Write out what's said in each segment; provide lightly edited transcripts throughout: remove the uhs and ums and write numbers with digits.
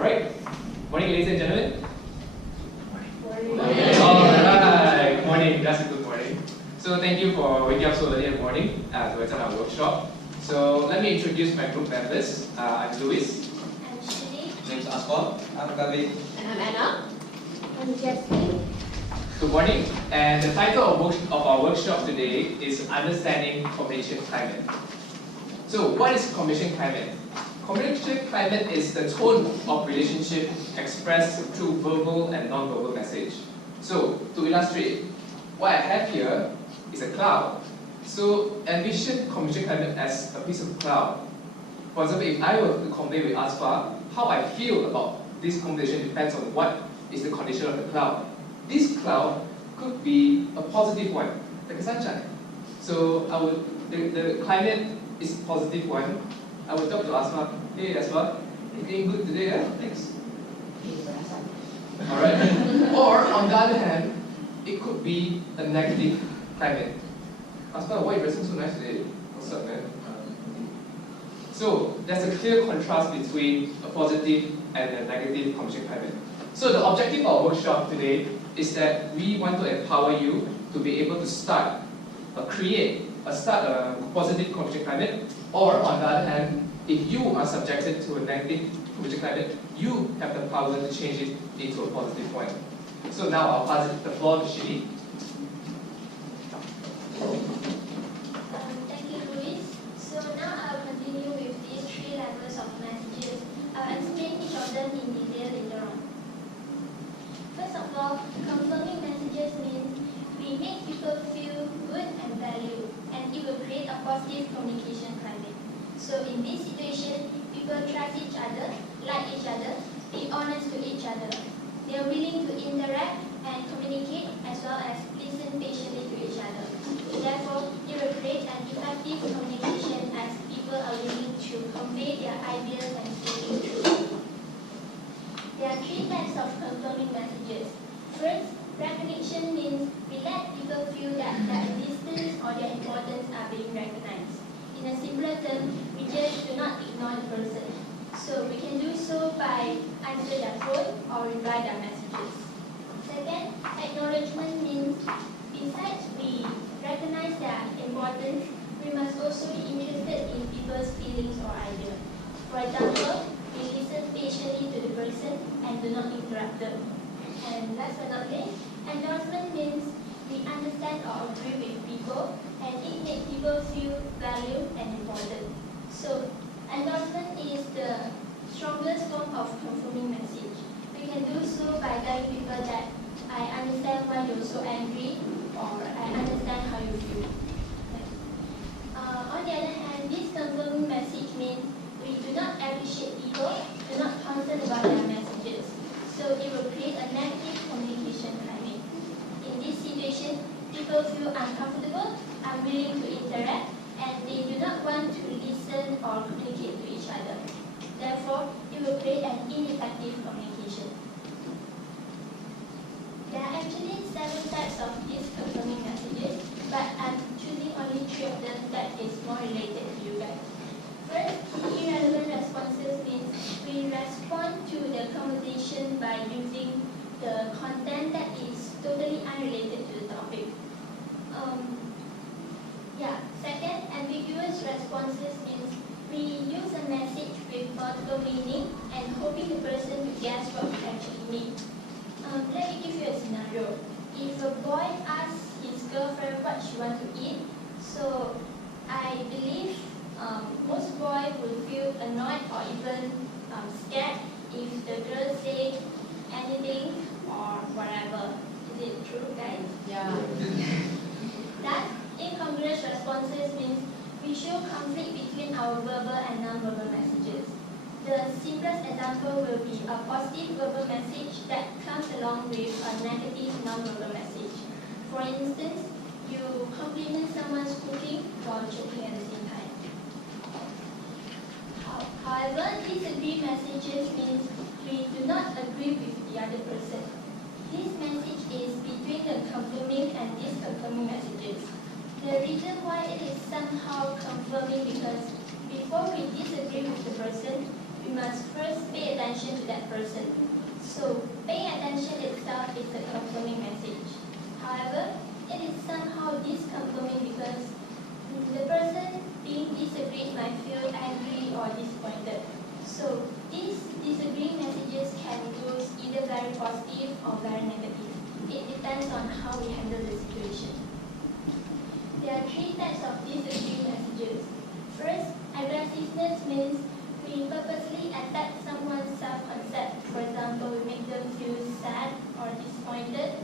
Alright, morning ladies and gentlemen. Morning. Alright, good morning, that's a good morning. So thank you for waking up so early in the morning to attend our workshop. So let me introduce my group members. I'm Louis. I'm Shiri. My name is Aswal. I'm Kavit. And I'm Anna. I'm Jasmine. Good morning. And the title of our workshop today is Understanding Communication Climate. So what is communication climate? Communication climate is the tone of relationship expressed through verbal and non-verbal message. So to illustrate, what I have here is a cloud. So envision communication climate as a piece of cloud. For example, if I were to convey with Asfa, how I feel about this conversation depends on what is the condition of the cloud. This cloud could be a positive one, like a sunshine. So the climate is a positive one. I would talk to Asma, hey Asma, looking good today, eh? Thanks. Alright. Or on the other hand, it could be a negative climate. Asma, why are you dressing so nice today? What's up, man? So there's a clear contrast between a positive and a negative communication climate. So the objective of our workshop today is that we want to empower you to be able to start a positive communication climate, or on the other hand, if you are subjected to a negative communication climate, you have the power to change it into a positive one. So now I'll pass the floor to Shiri. Thank you, Louis. So now I'll continue with these 3 levels of messages. I'll explain each of them in detail later on. First of all, confirming messages means we make people feel good and valued, and it will create a positive communication climate. So in this situation, people trust each other, like each other, be honest to each other. They are willing to interact and communicate as well as listen patiently to each other. Therefore, it will create an effective communication as people are willing to convey their ideas and speaking truth. There are 3 types of confirming messages. First, recognition means we let people feel that their existence or their importance are being recognized. In a simpler term, we just do not ignore the person. So we can do so by answering their phone or reply their messages. Second, acknowledgement means besides we recognize their importance, we must also be interested in people's feelings or ideas. For example, we listen patiently to the person and do not interrupt them. And last but not least, endorsement means we understand or agree with people and it makes people feel valued and important. So endorsement is the strongest form of confirming message. We can do so by telling people that I understand why you're so angry, or I understand how you feel. On the other hand, this confirming message means we do not appreciate people, do not concern about their messages. So it will create a negative communication climate. In this situation, people feel uncomfortable, unwilling to interact, and they do not want to listen or communicate to each other. Therefore, it will create an ineffective communication. There are actually 7 types of these confirming messages, but I'm choosing only 3 of them that is more related to you guys. First, irrelevant responses means we respond to the conversation by using the content that is totally unrelated to the topic. Second, ambiguous responses means we use a message with multiple meaning and hoping the person to guess what we actually mean. Let me give you a scenario. If a boy asks his girlfriend what she wants to eat, so I believe most boys will feel annoyed or even scared if the girl says anything or whatever. Is it true, guys? Yeah. Thus, incongruous responses means we show conflict between our verbal and non-verbal messages. The simplest example will be a positive verbal message that comes along with a negative non-verbal message. For instance, you compliment someone's cooking while joking at the same time. However, disagree messages means we do not agree with the other person. This message is between the confirming and disconfirming messages. The reason why it is somehow confirming because before we disagree with the person, we must first pay attention attention to that person. So paying attention itself is a confirming message. However, it is somehow disconfirming because the person being disagreed might feel angry or disappointed. So these disagreeing messages can go either very positive or very negative. It depends on how we handle the situation. There are three types of disagreeing messages. First, aggressiveness means we purposely attack someone's self-concept. For example, we make them feel sad or disappointed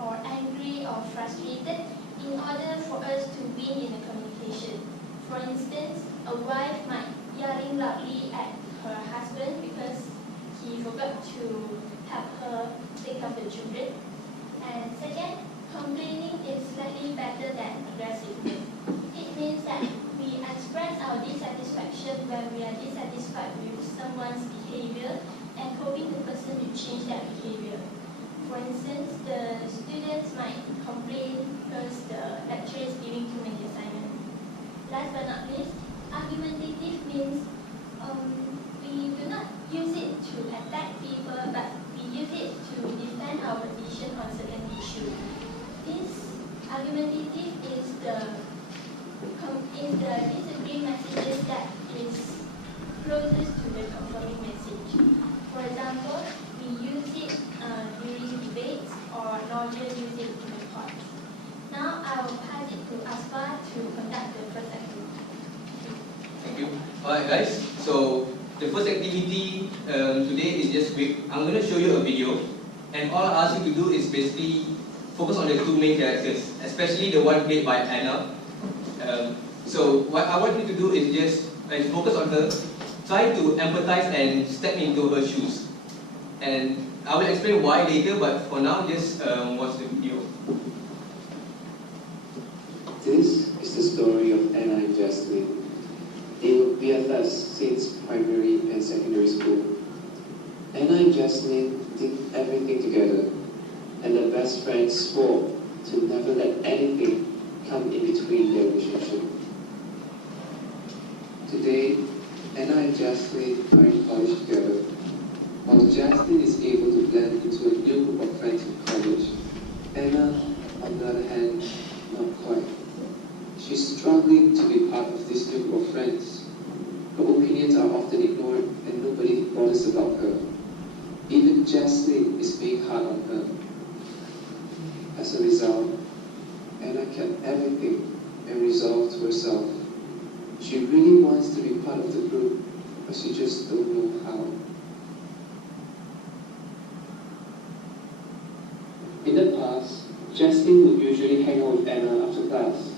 or angry or frustrated in order for us to win in the communication. For instance, a wife might yelling loudly at her husband because he forgot to help her take care of the children. And second, complaining is slightly better than aggressiveness. It means that we express our dissatisfaction when we are dissatisfied with someone's behavior and hoping the person will change their behavior. For instance, the students might complain because the lecturer is giving too many assignments. Last but not least, argumentative means we do not use it to attack people, but we use it to defend our position on certain issue. This argumentative is the disagreeing messages that is closest to the confirming message. For example, we use it during debates or lawyers use it in the court. Now I will pass it to Asfar to conduct the first activity. Thank you. Alright guys, so the first activity today is just quick. I'm going to show you a video, and all I ask you to do is basically focus on the two main characters, especially the one played by Anna. So what I want you to do is just focus on her, try to empathize and step into her shoes. And I will explain why later, but for now just watch the video. This is the story of Anna and Jaslyn. They were BFFs since primary and secondary school. Anna and Jaslyn did everything together, and their best friends swore to never let anything come in between their relationship. Today, Anna and Jaslyn are in college together. While Jaslyn is able to blend into a new group of friends in college, Anna, on the other hand, not quite. She's struggling to be part of this new group of friends. Her opinions are often ignored and nobody bothers about her. Even Jaslyn is being hard on her. As a result, Anna kept everything and resolved to herself. She really wants to be part of the group, but she just don't know how. In the past, Jaslyn would usually hang out with Anna after class.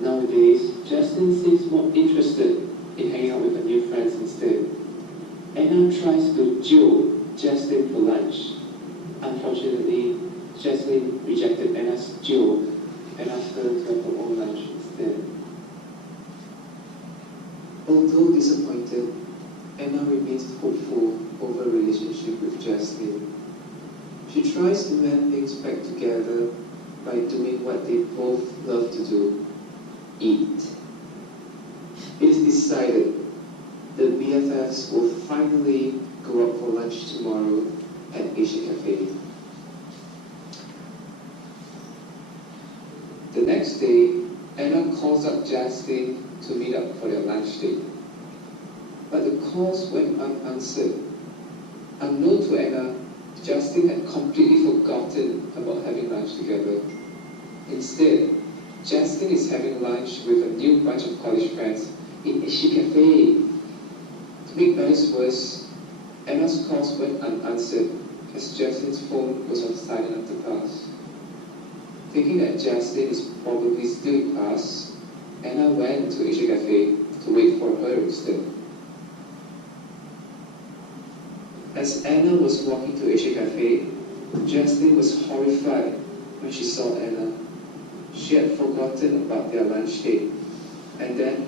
Nowadays, Jaslyn seems more interested in hanging out with her new friends instead. Anna tries to duel Jaslyn for lunch. Unfortunately, Jaslyn rejected Anna's duel and asked her to have her own lunch instead. Although disappointed, Anna remains hopeful over a relationship with Jaslyn. She tries to mend things back together by doing what they both love to do: eat. It is decided the BFFs will finally go out for lunch tomorrow at Asia Cafe. The next day, Anna calls up Jaslyn to meet up for their lunch date. But the calls went unanswered. Unknown to Anna, Jaslyn had completely forgotten about having lunch together. Instead, Jaslyn is having lunch with a new bunch of college friends in Asia Cafe. To make matters worse, Anna's calls went unanswered as Jaslyn's phone was on silent after class. Thinking that Jaslyn is probably still in class, Anna went to Asia Cafe to wait for her instead. As Anna was walking to Asia Cafe, Jaslyn was horrified when she saw Anna. She had forgotten about their lunch date. And then...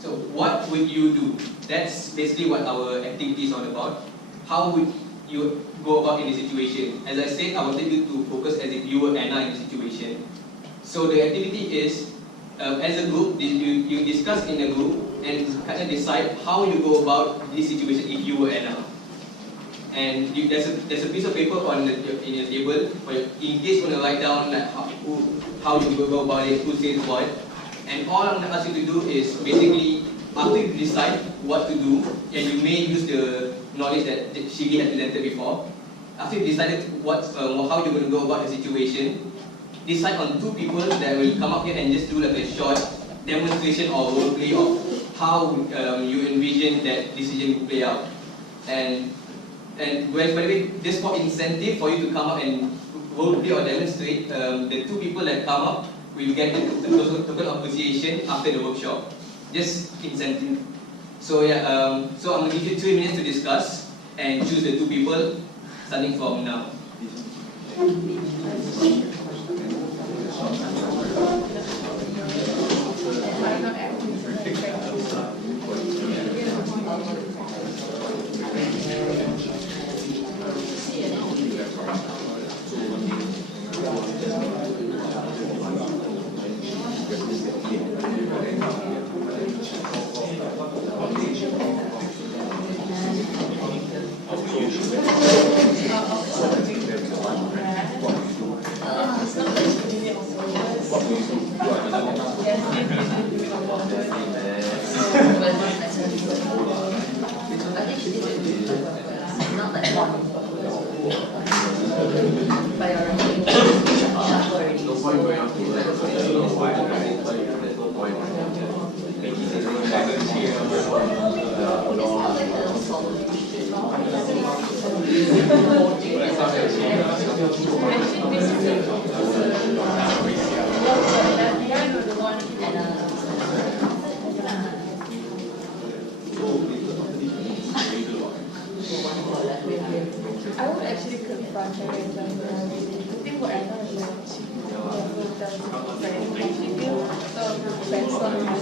So what would you do? That's basically what our activity is all about. How would you go about in this situation? As I said, I wanted you to focus as if you were Anna in the situation. So the activity is, as a group, you discuss in a group and kind of decide how you go about this situation if you were Anna. and there's a piece of paper on in your table for in case you want to write down like how you go about it, who says what. And all I'm going to ask you to do is basically, after you decide what to do, and you may use the knowledge that Shigi had presented before, after you decided how you're going to go about the situation, decide on 2 people that will come up here and just do like a short demonstration or role play of how you envision that decision will play out. And by the way, just for incentive for you to come up and role play or demonstrate, the 2 people that come up will get the token of appreciation after the workshop. Just incentive. So yeah, so I'm going to give you 3 minutes to discuss and choose the 2 people starting from now. I would actually confront her and tell her I think whatever I learned, she does very contribute friends on my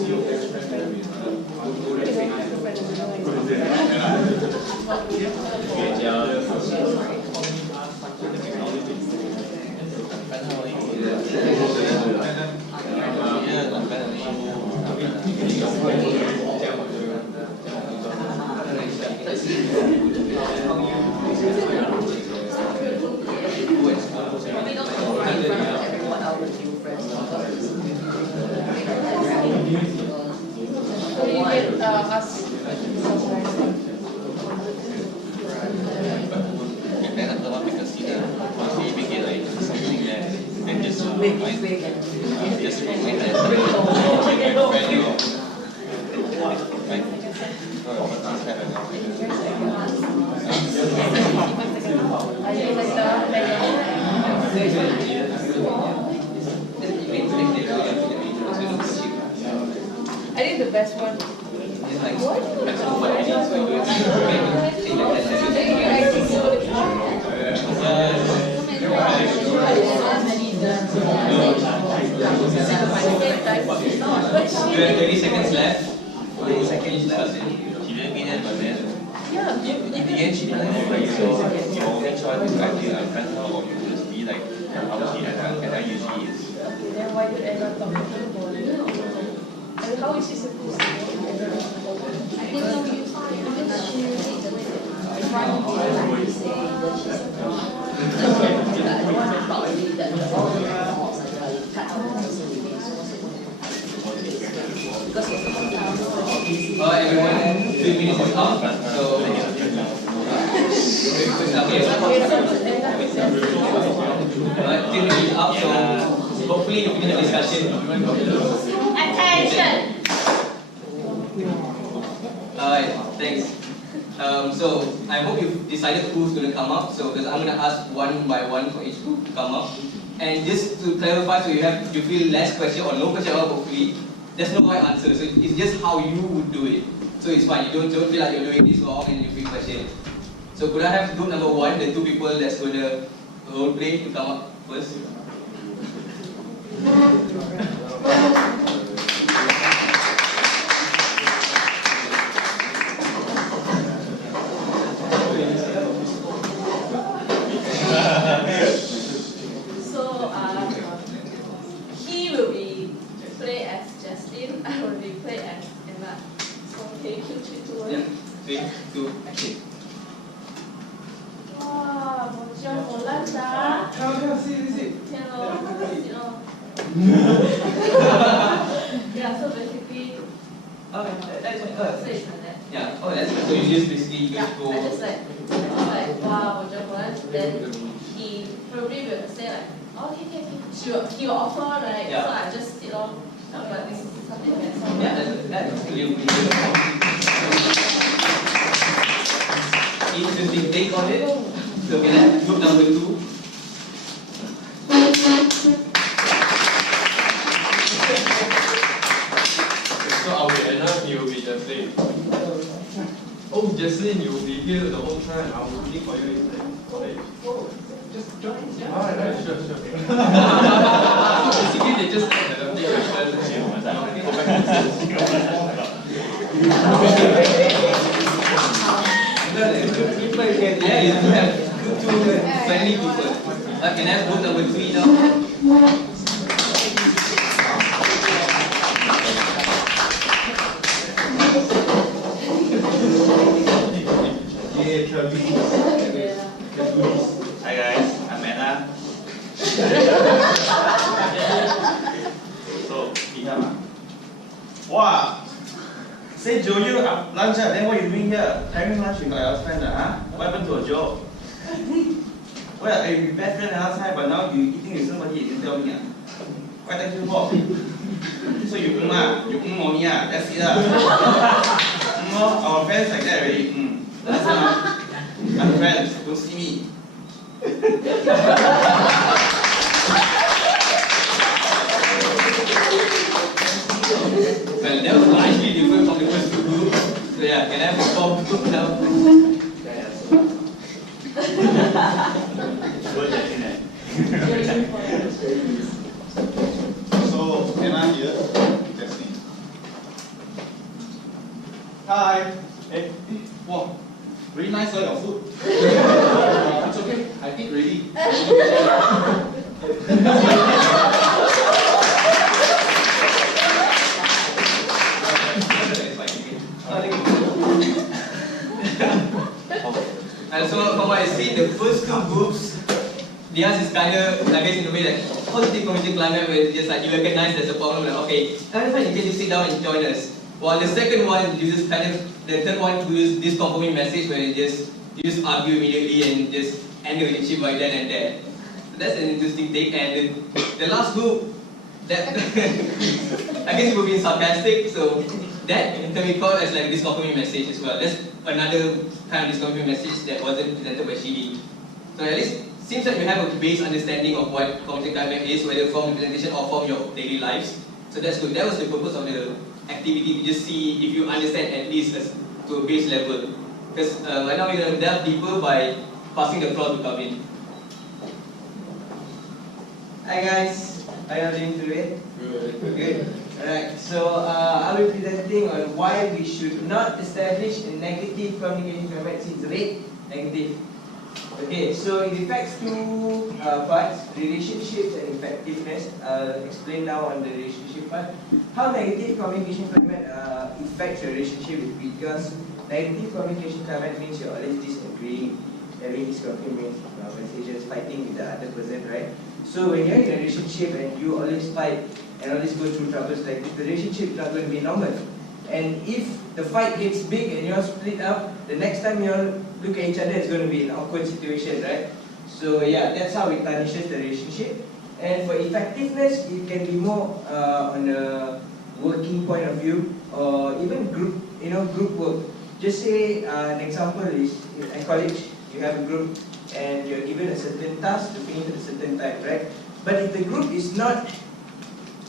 I think the best one. You have 30 seconds left. 30 seconds left. She didn't mean it, but then Yeah. in the end she didn't know, like, so your only choice is either unfriend her or you just be like how she and I usually is. Okay, then why did Ella talk to her about it? And how is she supposed to know Ella is important? I think so because she reads the Alright everyone, 3 minutes is up. So alright, 3 minutes is up, so hopefully you finish the discussion. Attention! Alright, thanks. So I hope you've decided who's going to come up. So because I'm going to ask one by one for each group to come up. And just to clarify, so you feel less pressure or no pressure at all, hopefully, there's no right answer. So it's just how you would do it. So it's fine. You don't feel like you're doing this wrong and you feel pressured. So could I have group number 1, the 2 people that's going to role play to come up first? So he will be play as Justin, I will be play as Emma. So okay, 3, 2, 1. Yeah. 3, 2, action. Yeah, so basically, Okay, that's fine. so it's like that. Yeah, oh, that's fine. So you just basically Yeah, just go. I just like, wow, then he probably will say like, oh, okay. He will offer, right? Yeah. So I just sit on, but this is something that's Yeah, that's really interesting take on it. So can I have group number 2? So I'll be Anna, you will be Jesslyn. Oh, Jesslyn, you will be here the whole time. I will waiting for you inside. Just join. Yeah. Alright, sure. So basically, they just ask the People can, yeah, you do have two friendly people. Can I have group number 3 now? Hi guys, I'm Anna. So, Peter. Wow! Say Joe, you have lunch, then what are you doing here? Having lunch with your friend, huh? What happened to Joe? Well, you best friend last time, but now you eating with somebody, you didn't tell me. What thank you for? So you mommy, that's it. Our friends like that already. That's I'm friends, don't see me. Well, that was largely different from the first two groups. So yeah, can I have a fourth group now? So, Anna here, Jesslyn. Hi. Hey, wow, very nice your food. It's okay, I eat already. And so from what I see, the first two groups, theirs is kind of, I guess, in a way like positive community climate where it's just like you recognize there's a problem, like okay, fine, you can just sit down and join us. While the second one uses kind of, the third one uses this conforming message where you just argue immediately and just end the relationship right then and there. So that's an interesting take. And the last group, that I guess it would be sarcastic, so that can be called as like a disconfirming message as well. That's another kind of disconfirming message that wasn't presented by Shidi. So at least seems like you have a base understanding of what community climate is, whether from the presentation or from your daily lives. So that's good. That was the purpose of the activity, to just see if you understand at least to a base level. Because right now we're going to delve deeper by passing the floor to Kavin. Hi guys, how are you doing today? Good. Alright, so I'll be presenting on why we should not establish a negative communication climate since rate negative. Okay, so it affects two parts, relationships and effectiveness. I'll explain now on the relationship part. How negative communication climate affects your relationship is because negative communication climate means you're always disagreeing, having disagreement messages, fighting with the other person, right? So when you're in a relationship and you always fight and always go through troubles like this, the relationship is not going to be normal. And if the fight gets big and you're split up, the next time you all look at each other, it's going to be an awkward situation, right? So yeah, that's how it tarnishes the relationship. And for effectiveness, it can be more on a working point of view, or even group, group work. Just say an example is in college, you have a group and you're given a certain task to finish at a certain time, right? But if the group is not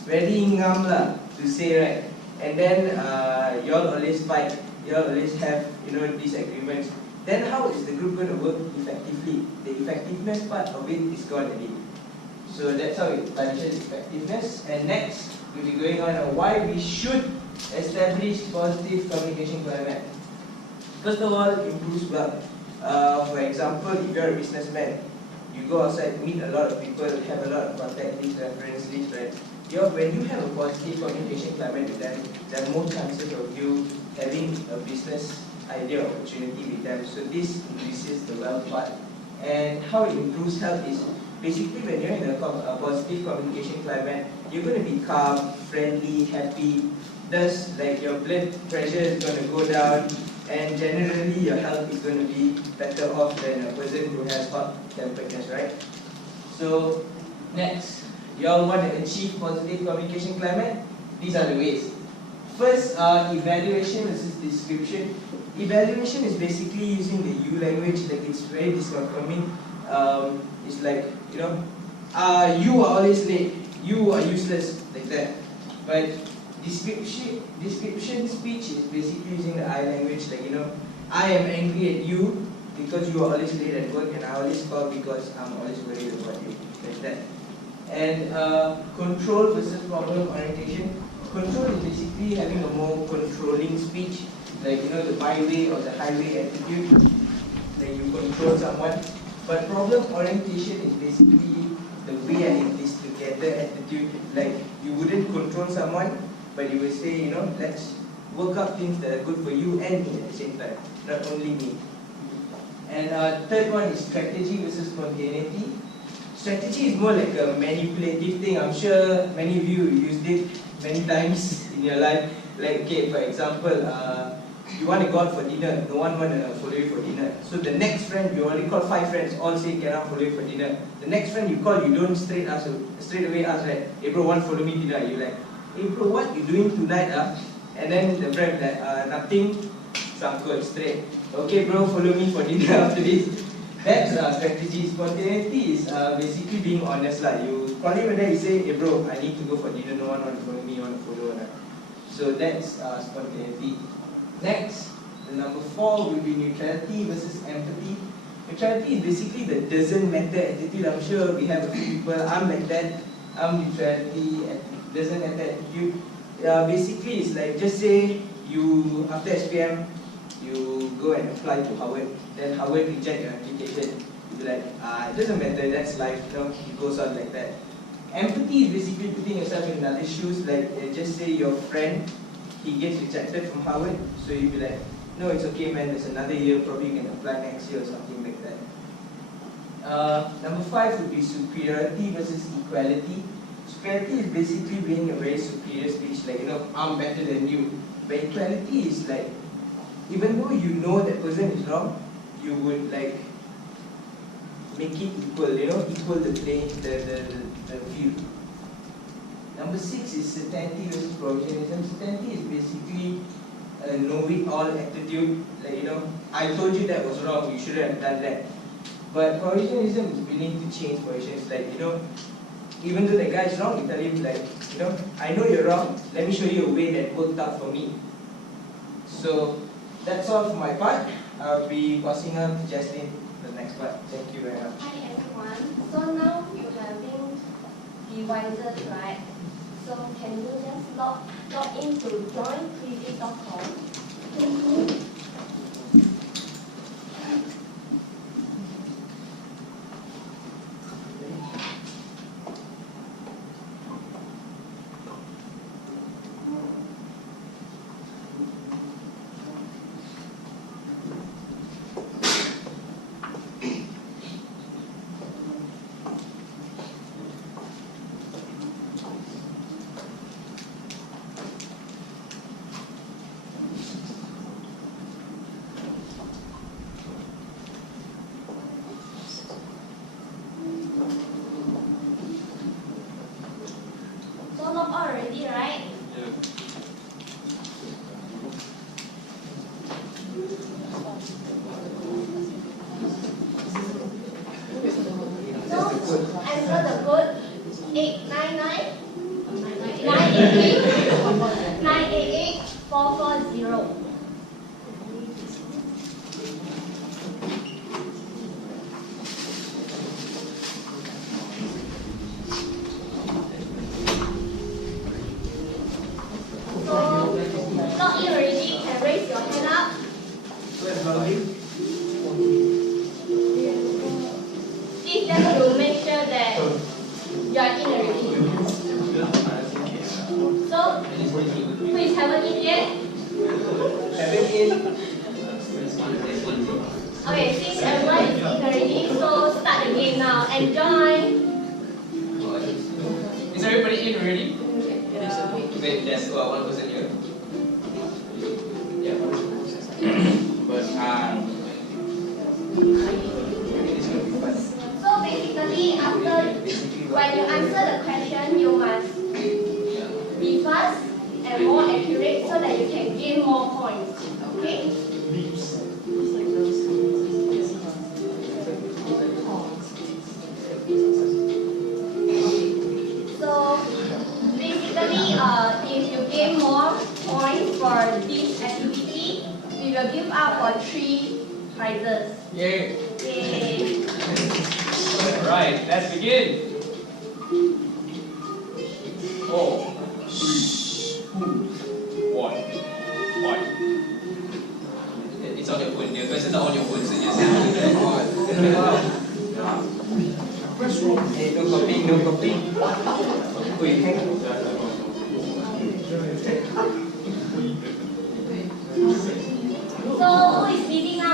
very ngam lah, to say, right? And then you all always fight, you all always have disagreements. Then how is the group going to work effectively? The effectiveness part of it is gone already. So that's how it tarnishes effectiveness. And next, we'll be going on why we should establish positive communication climate. First of all, improves well. For example, if you're a businessman, you go outside, meet a lot of people, have a lot of contact lists, reference lists, right? When you have a positive communication climate with them, there are more chances of you having a business idea opportunity with them. So this increases the wealth part. And how it improves health is basically when you're in a positive communication climate, you're going to be calm, friendly, happy. Thus, like your blood pressure is going to go down, and generally your health is going to be better off than a person who has hot temperatures, right? So, next, you all want to achieve positive communication climate? These are the ways. First, evaluation versus description. Evaluation is basically using the you language, like it's very disconfirming. It's like, you know, you are always late, you are useless, like that. But description speech is basically using the I language, like, you know, I am angry at you because you are always late at work, and I always call because I'm always worried about you, like that. And control versus problem orientation. Control is basically having a more controlling speech, like, you know, the my way or the highway attitude, like you control someone. But problem orientation is basically the way I need this together attitude, like you wouldn't control someone, but you will say, you know, let's work out things that are good for you and me at the same time, not only me. And third one is strategy versus spontaneity. Strategy is more like a manipulative thing. I'm sure many of you used it many times in your life. Like, okay, for example, you want to go out for dinner, no one want to follow you for dinner. So the next friend, you already called 5 friends, all say cannot follow you for dinner. The next friend you call, you don't straight away ask, right, hey bro, want to follow me dinner? You like, hey bro, what you doing tonight? And then the friend like, nothing, sangkut, straight. Okay bro, follow me for dinner after this. That's strategy. Spontaneity is basically being honest. You call him and then you say, hey bro, I need to go for dinner, no one want to follow me, you want to follow. So that's spontaneity. Next, the number 4 will be neutrality versus empathy. Neutrality is basically the doesn't matter attitude. I'm sure we have a few people, I'm like that, I'm neutrality, doesn't matter attitude. Basically it's like, just say you, after SPM, you go and apply to Howard, then Howard reject your application. You be like, it doesn't matter, that's life, you know, it goes on like that. Empathy is basically putting yourself in another shoes, like just say your friend, he gets rejected from Howard, so you be like, no, it's okay man, there's another year, probably you can apply next year or something like that. Number 5 would be superiority versus equality. Superiority is basically being a very superior speech, like, you know, I'm better than you. But equality is like, even though you know that person is wrong, you would like make it equal, you know, equal the playing, the field. Number 6 is certainty versus provisionism. Certainty is basically a know-it-all attitude, like, you know, I told you that was wrong, you shouldn't have done that. But provisionism is willing to change positions, like, you know, even though the guy is wrong, you tell him like, you know, I know you're wrong, let me show you a way that worked out for me. So that's all for my part. I'll be passing on to Jaslyn for the next part. Thank you very much. Hi everyone. So now you having devices, right? So can you just log into joinpreview.com? Thank you. So log on already, right? Yeah. So enter the code 899 988 988 440. So log in already, you can raise your hand up. Where's logging? Please just to make sure that you are in already. So, who is haven't in yet? Haven't in. Okay, since everyone is in already, so start the game. game now. Enjoy. Is everybody in already? Wait, there's one person here. Yeah. But So basically, after when you answer the question, you must be fast and more accurate so that you can gain more points. Okay? So basically, if you gain more points for this activity, we will give out for 3 prizes. Yay! Yay! Alright, let's begin. 4, 3, 2, 1. It's on your phone. The questions are on your phone, so just record. Hey, no copying, no copying. Wait, hang on. So who is leading now?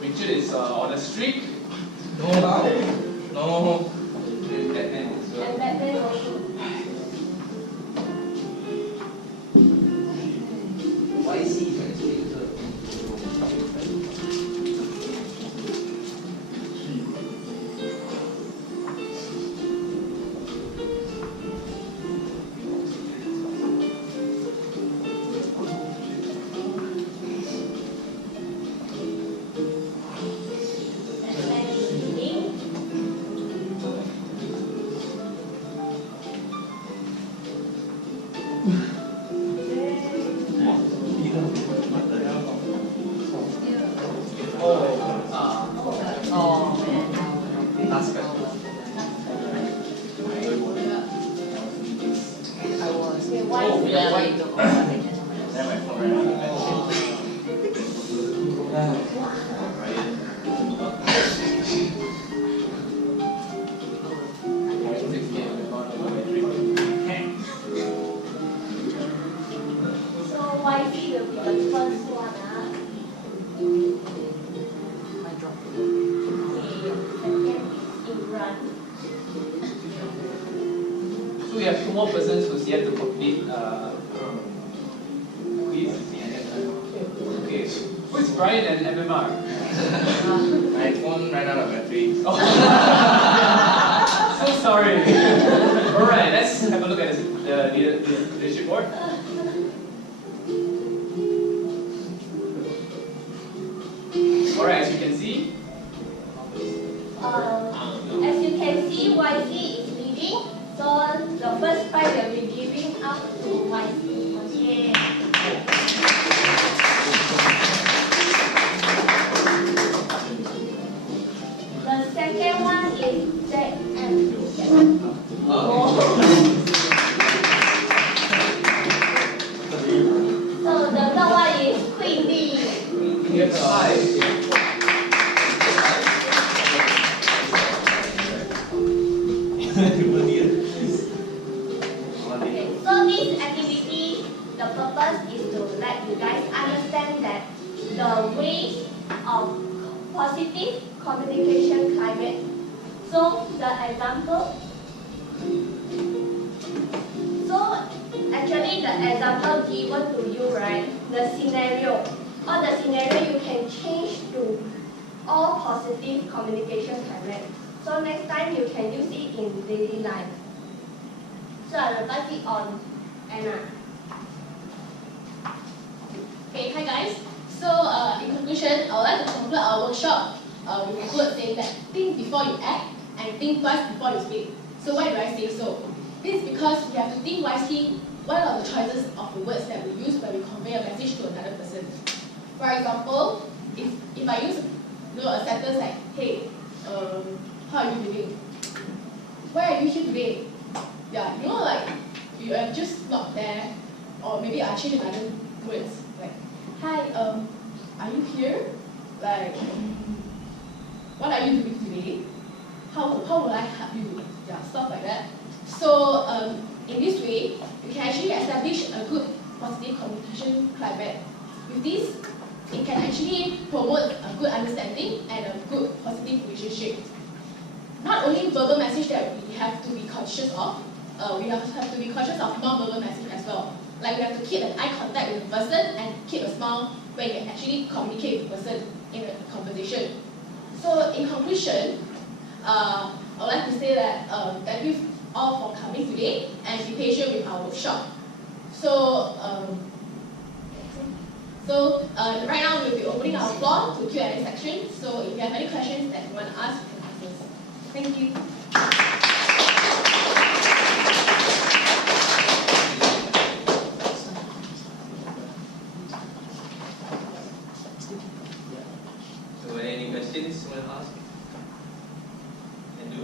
Richard is on a streak. No. No. Batman also. And Batman also. Why is he on the street also? Batman is leading. Last question. Okay, why is he? So why he will be the first one? Okay, second is Imran. So we have 2 more persons who's yet to complete quiz. Okay. Who is Brian and MMR? My phone ran out of battery. Oh. So sorry. Alright, let's have a look at the leadership board. Alright, as you can see, As you can see, YC is leading. So the first prize will be giving out to YC. Okay. The second one is Jack and So the third one is Queen Bee. you have 5. Okay, so this activity, the purpose is to let you guys understand that the ways of positive communication climate. So the example. So actually the example given to you, right? The scenario. Or the scenario you can change to all positive communication climate. So next time you can use it in daily life. So I will pass it on Anna. guys. So in conclusion, I would like to conclude our workshop with a quote saying that think before you act and think twice before you speak. So why do I say so? This is because we have to think wisely what are the choices of the words that we use when we convey a message to another person. For example, if I use a sentence like, hey, how are you doing? Why are you here today? Yeah, like you are just not there. Or maybe I change another words like, hi, are you here? Like, what are you doing today? How will I help you? Yeah, stuff like that. So in this way, we can actually establish a good positive communication climate. With this, it can actually promote a good understanding and a good positive relationship. Not only verbal message that we have to be conscious of, we have to be conscious of non-verbal message as well. Like we have to keep an eye contact with the person and keep a smile when you actually communicate with the person in a conversation. So in conclusion, I would like to say that thank you all for coming today and be patient with our workshop. So right now we'll be opening our floor to Q&A section. So if you have any questions that you want to ask, you can ask us. Thank you. So any questions you want to ask? And do?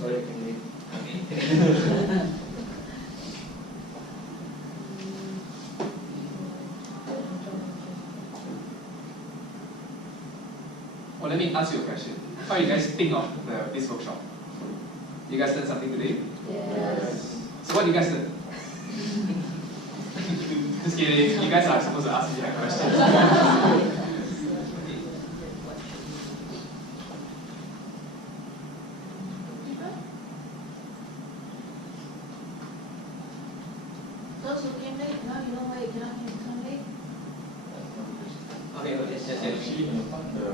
Sorry, can you? Okay. Well, let me ask you a question. How do you guys think of this workshop? You guys learned something today? Yes. So what do you guys learn? Just kidding. You guys are supposed to ask me that question. Those who came late, now you know why you cannot come late. Okay, yes. Actually, about the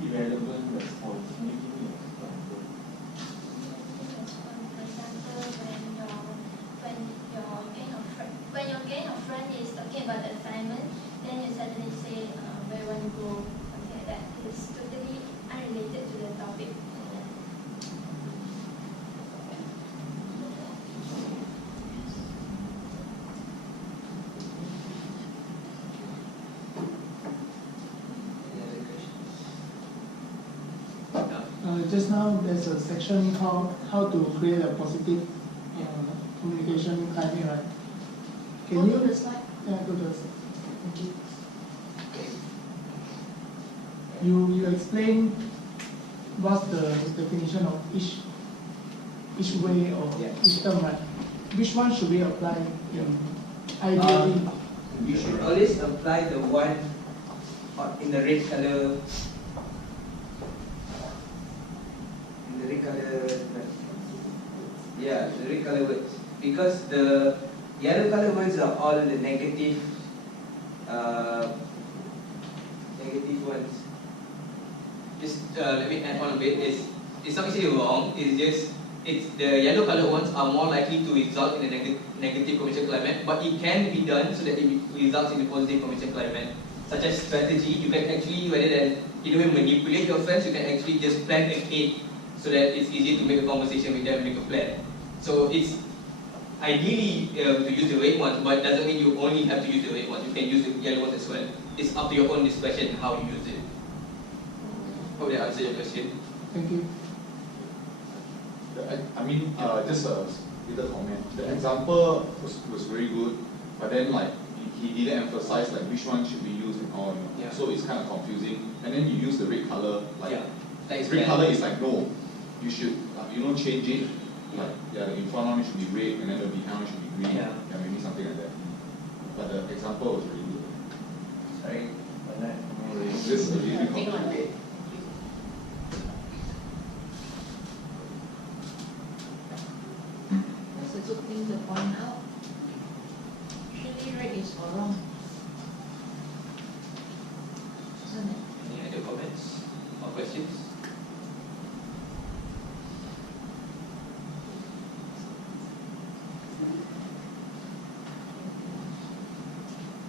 irrelevant response, can you give me an example? For example, when your gang of friend is talking about the assignment, then you suddenly say, where you want to go, something like that. It's totally unrelated to the topic. Just now, there's a section called how to create a positive communication climate, right? Can you? Go to the slide. Yeah, go to the slide. Thank you. You explain what's the definition of each way or each term, right? Which one should we apply ideally? You should always apply the one in the red color. In the red color, yeah, the red color words. Because the yellow color words are all the negative, negative ones. Just let me add on a bit. It's not actually wrong. It's the yellow color ones are more likely to result in a negative commercial climate, but it can be done so that it results in a positive commercial climate. Such as strategy, you can actually, rather than in a way manipulate your friends, you can actually just plan ahead so that it's easy to make a conversation with them and make a plan. So it's ideally to use the red ones, but it doesn't mean you only have to use the red ones. You can use the yellow ones as well. It's up to your own discretion how you use it. Hope that answers your question. Thank you. I mean, just a little comment. The example was very good, but then like he didn't emphasize like which one should be used and all. Yeah. So it's kind of confusing. And then you use the red color, like red Red color is like no, you should change it. Like the in front one should be red, and then the behind one should be green. Yeah. Maybe something like that. But the example was really good. Sorry, but not. Just a little bit complicated. That's a good thing to point out. Usually right is or wrong. Isn't it? Any other comments or questions?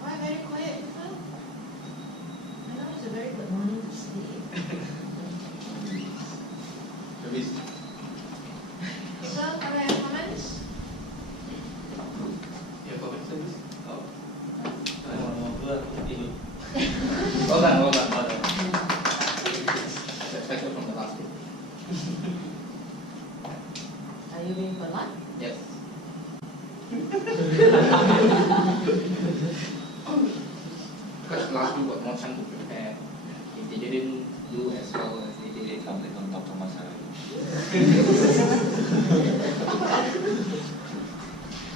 Why Because last week got more time to prepare. If they didn't do as well as they did, they come like on Dr. Masari.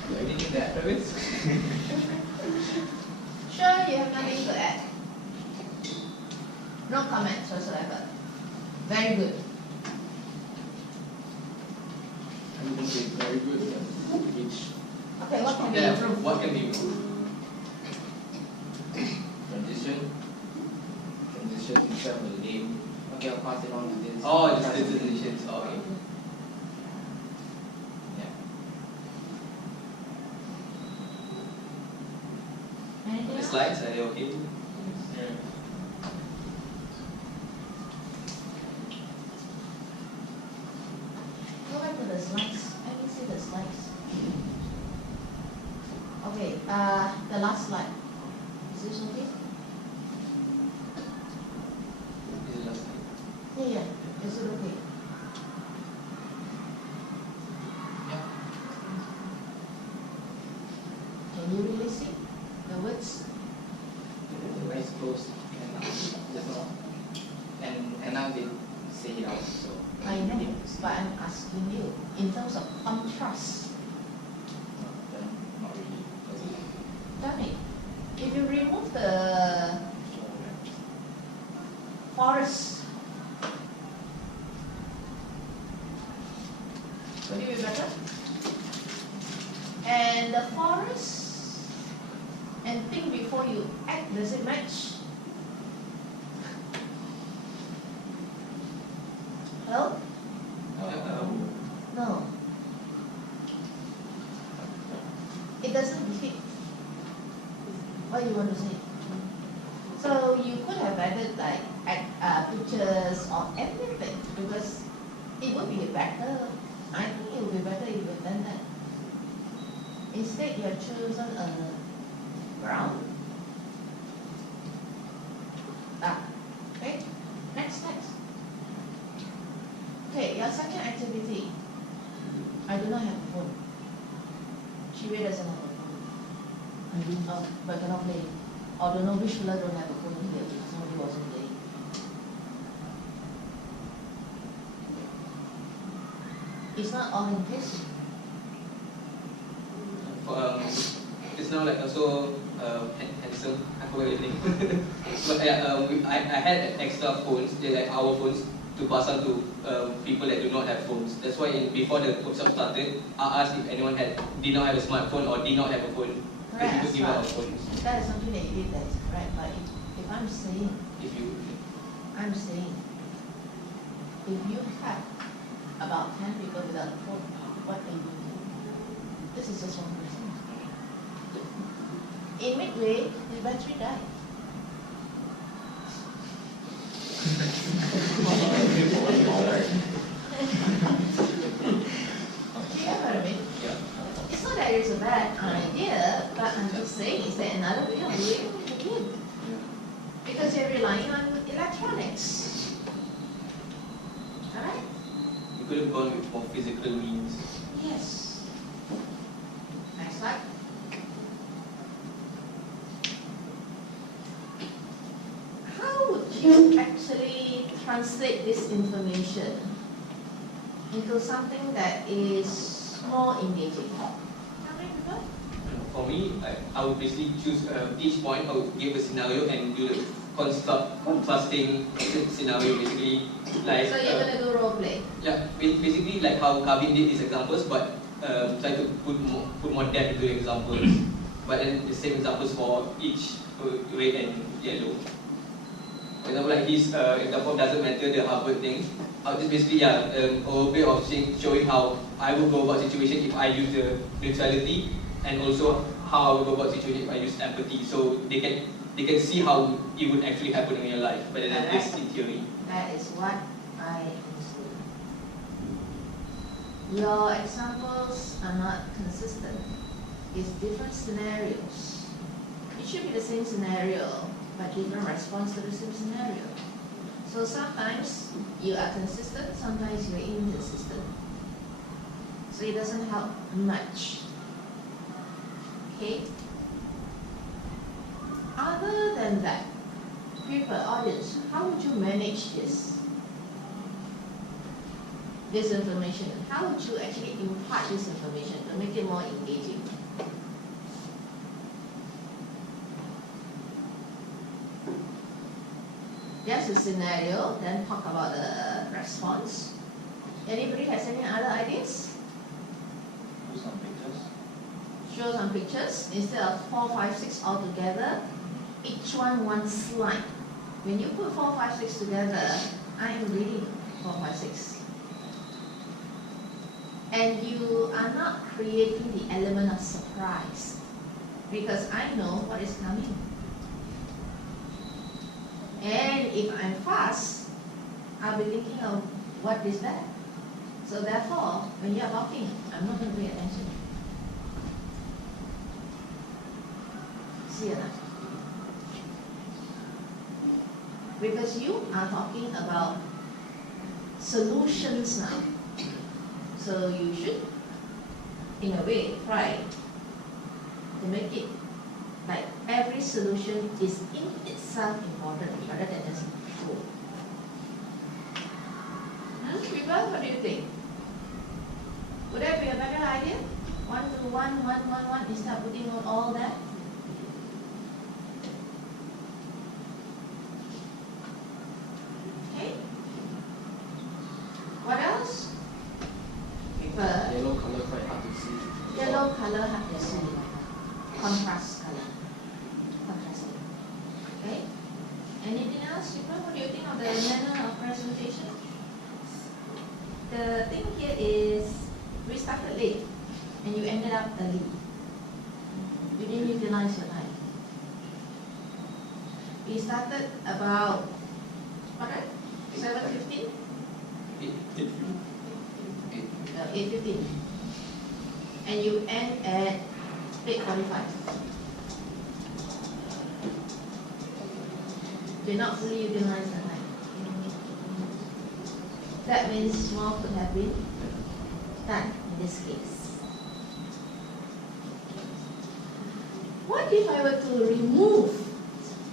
Do anything to add, Travis? Sure, you have nothing to add. No comments whatsoever. Very good. I'm going to say very good. Which, Okay, what can be yeah, improved? what can be improved? Transition instead of the name. Okay, I'll pass it on to this. Oh, it's the transitions. Oh, okay. Anything The else? slides, are they okay? Yeah. Go back to the slides. Let me see the slides. Okay, the last slide. Is this okay? Is it last slide? Yeah, yeah. Is it okay? Can you really see the words? The eyes closed and just now. And now they say it out. So I know, but I'm asking you in terms of contrast. not really. Tell me, if you remove the forest, would it be better? And the forest and think before you act, does it match? Hello? No. It doesn't fit. What you want to say? So you could have added like pictures or anything because it would be better. I think it would be better if you had done that. Instead, you have chosen a brown. Okay. Next. Okay, your second activity. I do not have a phone. Shiwei doesn't have a phone. I do. Oh, but cannot play. Or don't know which fella don't have a phone here because somebody wasn't playing. It's not all inclusive. It's now like also handsome. I forgot your name. But yeah, I had extra phones, they're like our phones, to pass on to people that do not have phones. That's why before the workshop started, I asked if anyone did not have a smartphone or did not have a phone. Correct. If you could give out our phones. That is something that you did that is correct. But if I'm saying, if you have about 10 people without a phone, what will you do? This is just one person. In midway, the battery died. You get what I mean? It's not that it's a bad idea, but I'm just saying, is there another way of doing it again? Because you're relying on electronics. Alright? You could have gone with more physical means. Yes. Next slide. How would you actually translate this information into something that is more engaging? How many people? For me, I would basically choose each point, I would give a scenario and do the contrasting scenario basically. Like, So you're going to do role play? Yeah, basically like how Kavin did his examples, but try to put more depth into the examples. But then the same examples for each red and yellow. For example, like his example doesn't matter the Harvard thing. I'll just basically a way of showing how I would go about situation if I use the neutrality, and also how I would go about situation if I use empathy. So they can see how it would actually happen in real life, rather than just in theory. That is what I understood. Your examples are not consistent. It's different scenarios. It should be the same scenario, but different response to the same scenario. So sometimes you are consistent, sometimes you are inconsistent. So it doesn't help much. Okay? Other than that, people, audience, how would you manage this information? How would you actually impart this information to make it more engaging? There's a scenario, then talk about the response. Anybody has any other ideas? Do some pictures. Show some pictures. Instead of 4, 5, 6 all together, each one slide. When you put 4, 5, 6 together, I am reading 4, 5, 6. And you are not creating the element of surprise because I know what is coming. And if I'm fast, I'll be thinking of what is that. So therefore, when you're talking, I'm not going to pay attention. See or not? Because you are talking about solutions now. So you should, in a way, try to make it like every solution is in itself important rather than just true. People, what do you think? Would that be a better idea? 1 to 1, 1, 1, 1, instead of putting on all that? Okay. What else? People. Yellow color quite hard to see. Yellow color hard to see. Contrast color. Contrast. Okay. Anything else? People, what do you think of the manner of presentation? The thing here is we started late and you ended up early. You didn't utilize your time. We started about, what, 7:15? 8:15. And you end at 8:45. Did not fully utilize the time. That means more could have been done in this case. What if I were to remove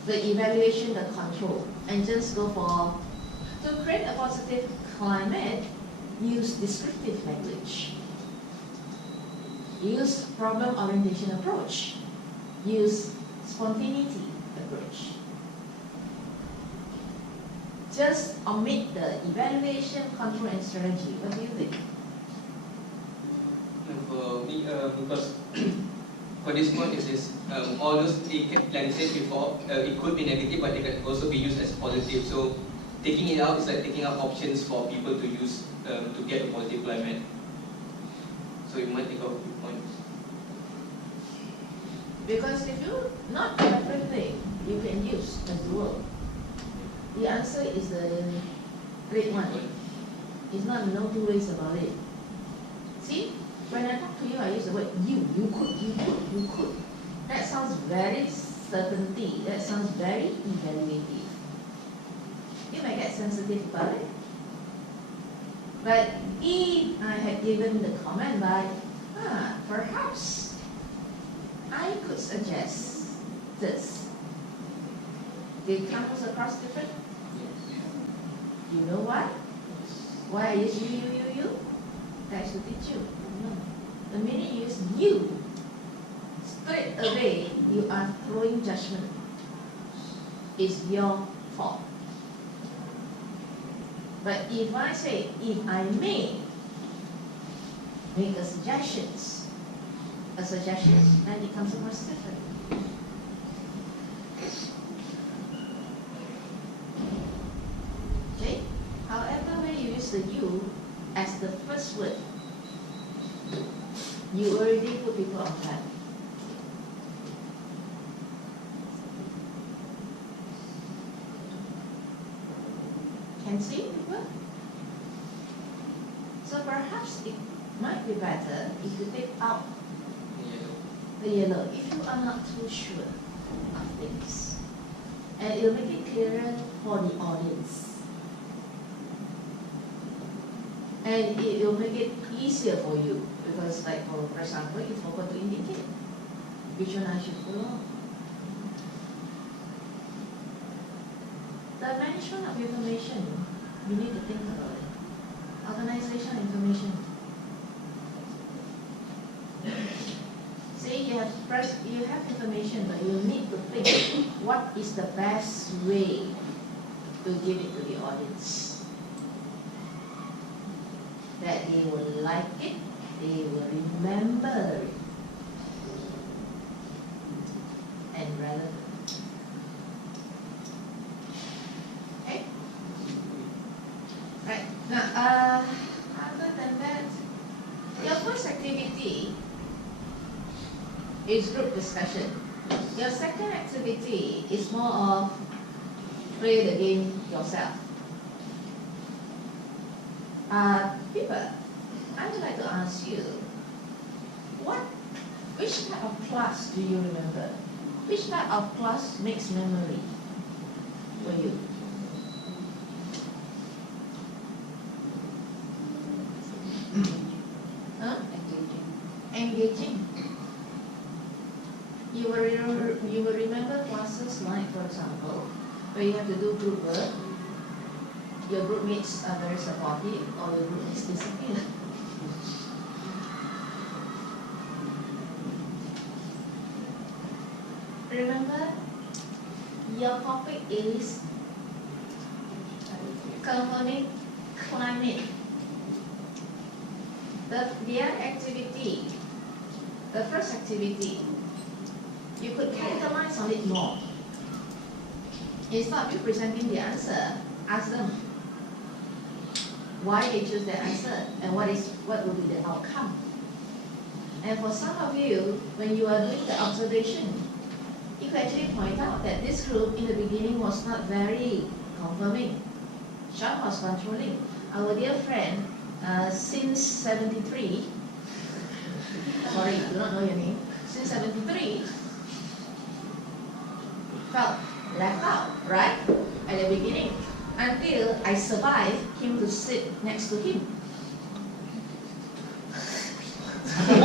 the evaluation, the control, and just go for, to create a positive climate, use descriptive language, use problem orientation approach, use spontaneity approach. Just omit the evaluation, control, and strategy. What do you think? For me, because for this one is this, all those, like I said before, it could be negative, but it can also be used as positive. So taking it out is like taking out options for people to use to get a positive climate. So you might take out points. Because if you not everything you can use as the word. The answer is the great one. It's not no two ways about it. See, when I talk to you, I use the word you could. That sounds very certainty. That sounds very evaluative. You might get sensitive about it. But if I had given the comment by, perhaps I could suggest this. It comes across different. You know why? Why I use you? That's to teach you. No. The minute you use you, straight away you are throwing judgment. It's your fault. But if I say, if I may make a suggestion, then it comes across different. Okay? However, when you use the you as the first word, you already put people on plan. Can see people? So perhaps it might be better if you take out the yellow, if you are not too sure of things. And it will make it clearer for the audience. And it will make it easier for you because, like for example, you forgot to indicate. which one I should follow? The management of information, you need to think about it. Organization information. See, you have information, but you need to think what is the best way to give it to the audience. That they will like it, they will remember it, and relevant. Okay? Right. Now, other than that, your first activity is group discussion. Your second activity is more of play the game yourself. People, I would like to ask you, which type of class do you remember? Which type of class makes memory for you? Huh? Engaging. You will remember classes like, for example, where you have to do group work. Your group mates are very supportive, or your group mates disappear. Remember, your topic is confirming climate. The other activity, the first activity, you could capitalize on it more. Instead of you presenting the answer, ask them why they choose that answer and what will be the outcome. And for some of you, when you are doing the observation, you can actually point out that this group in the beginning was not very confirming. Sean was controlling. Our dear friend, since 73, sorry, I do not know your name, since 73, felt left out, right? At the beginning, until I survived him to sit next to him. When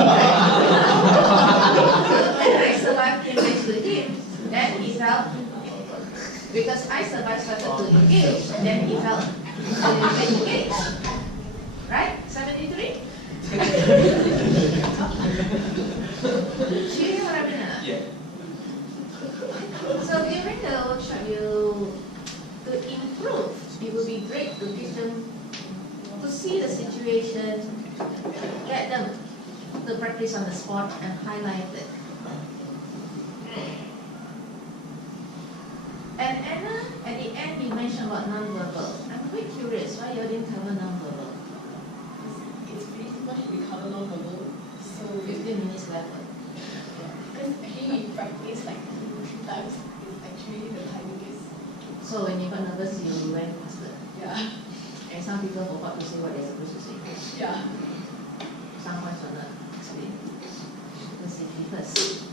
I survived him next to him, then he felt, because I started to engage, then he felt a little bit engaged. Right? 73? Do you hear what I mean? Yeah. So during the workshop, to improve, it would be great to teach them to see the situation, get them to practice on the spot and highlight it. And Anna, at the end, you mentioned about non-verbal. I'm quite curious why you didn't cover non-verbal. It's pretty much we cover non-verbal. So 15 minutes left. because actually we practice like 2-3 times. It's actually the timing is. So when you got nervous, you went faster. Yeah. And some people forgot to say what they're supposed to say. Yeah. Some ones are not explain. Let's see first.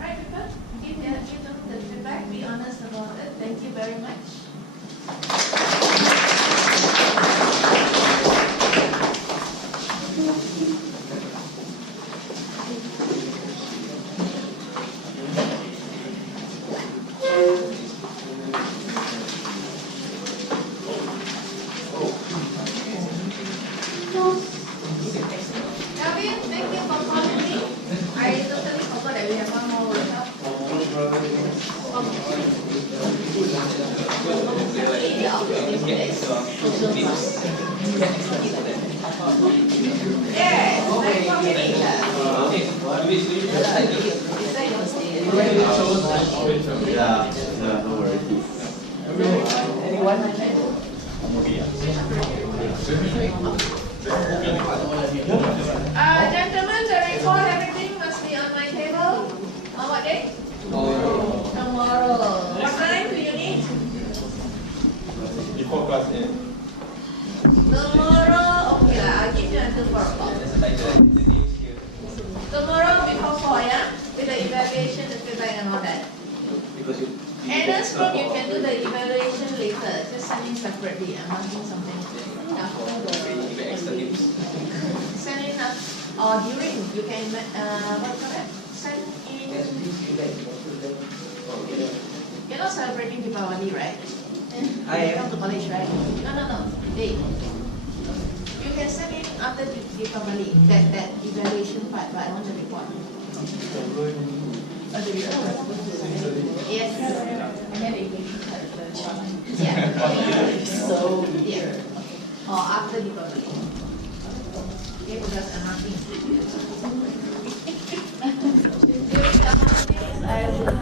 Right, people, give them the feedback. Be honest about it. Thank you very much. Gavin, thank you for calling me. I totally forgot that we have one more workshop. In the operative place. Yes, very combination. Is that your stay? Yeah, no worries. Anyone? Gentlemen, the report, everything must be on my table. On what day? Tomorrow. What time do you need? Before class end. Tomorrow, okay lah, I'll give you until 4 o'clock. Tomorrow before 4, yeah? With the evaluation, the feedback and all that. Anna's group, you can do the evaluation later. Just send in separately. I'm asking something. Yeah. Send in or during, you can, what you call it? Send in. You're not celebrating Deepavali, right? I You am. come to college, right? No. Hey. You can send in after Deepavali, that evaluation part, but I want to report. Oh, the report. Yes. And then the evaluation part of the report. Yeah. So, yeah. Or after Deepavali. Okay, because I'm asking. During the holidays, I will